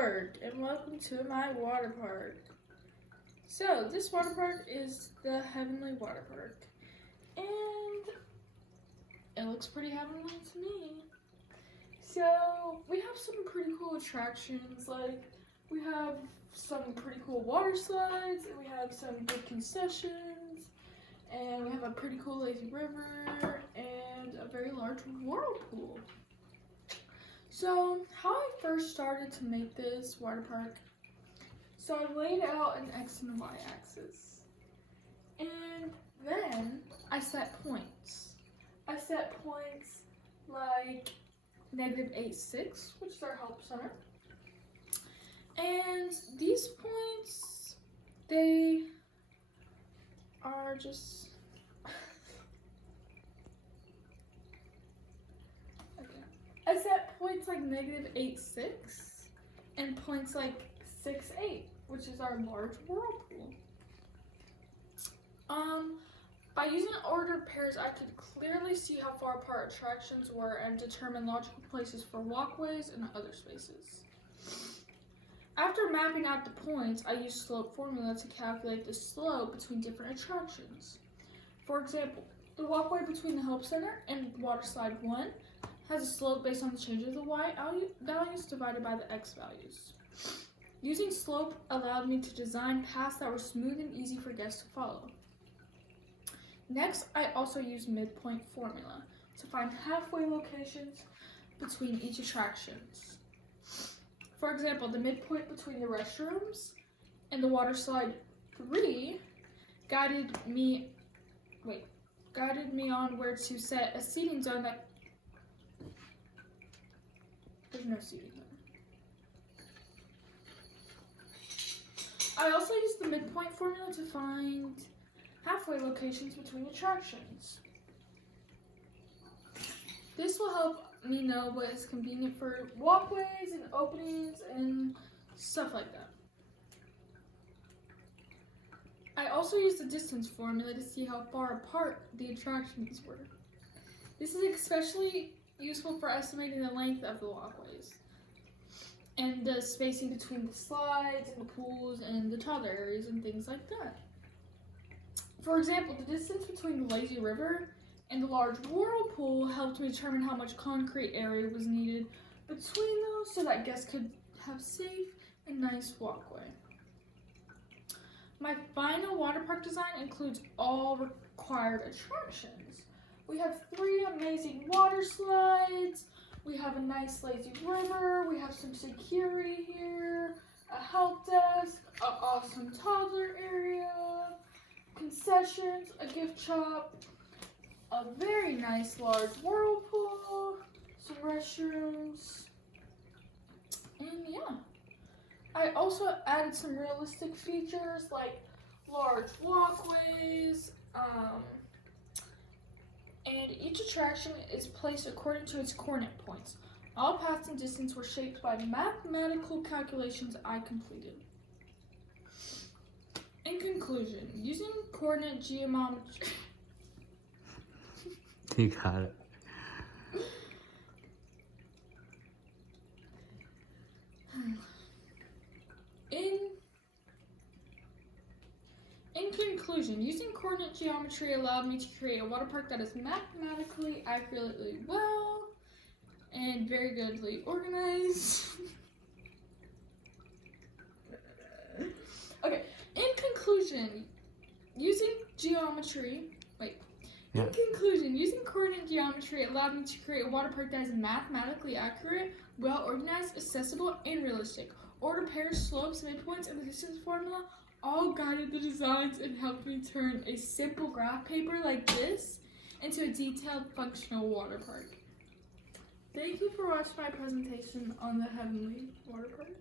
Lord, and welcome to my water park. So, this water park is the Heavenly Water Park, and it looks pretty heavenly to me. So, we have some pretty cool attractions, like we have some pretty cool water slides, and we have some good concessions, and we have a pretty cool lazy river, and a very large whirlpool. So, how I first started to make this water park, so I laid out an X and Y axis, and then I set points. I set points like -8.6, which is our help center, and these points, they are just I set points like -8.6 and points like 6.8, which is our large whirlpool. By using ordered pairs, I could clearly see how far apart attractions were and determine logical places for walkways and other spaces. After mapping out the points, I used slope formula to calculate the slope between different attractions. For example, the walkway between the Help Center and Water Slide 1 has a slope based on the change of the y values divided by the x values. Using slope allowed me to design paths that were smooth and easy for guests to follow. Next, I also used midpoint formula to find halfway locations between each attractions. For example, the midpoint between the restrooms and the Water Slide 3 guided me on where to set a seating zone that there's no seating zone. I also used the midpoint formula to find halfway locations between attractions. This will help me know what is convenient for walkways and openings and stuff like that. I also used the distance formula to see how far apart the attractions were. This is especially useful for estimating the length of the walkways and the spacing between the slides and the pools and the toddler areas and things like that. For example, the distance between the lazy river and the large whirlpool helped me determine how much concrete area was needed between those so that guests could have safe and nice walkway. My final water park design includes all required attractions. We have 3 amazing water slides, we have a nice lazy river, we have some security here, a help desk, an awesome toddler area, concessions, a gift shop, a very nice large whirlpool, some restrooms, and yeah. I also added some realistic features like large walkways, and each attraction is placed according to its coordinate points. All paths and distance were shaped by mathematical calculations I completed. In conclusion, using coordinate geometry... You got it. In conclusion, using coordinate geometry allowed me to create a water park that is mathematically accurately well and very goodly organized. Okay, in conclusion, using coordinate geometry allowed me to create a water park that is mathematically accurate, well organized, accessible, and realistic. Order pairs, slopes, midpoints, and the distance formula all guided the designs and helped me turn a simple graph paper like this into a detailed, functional water park. Thank you for watching my presentation on the Heavenly Water Park.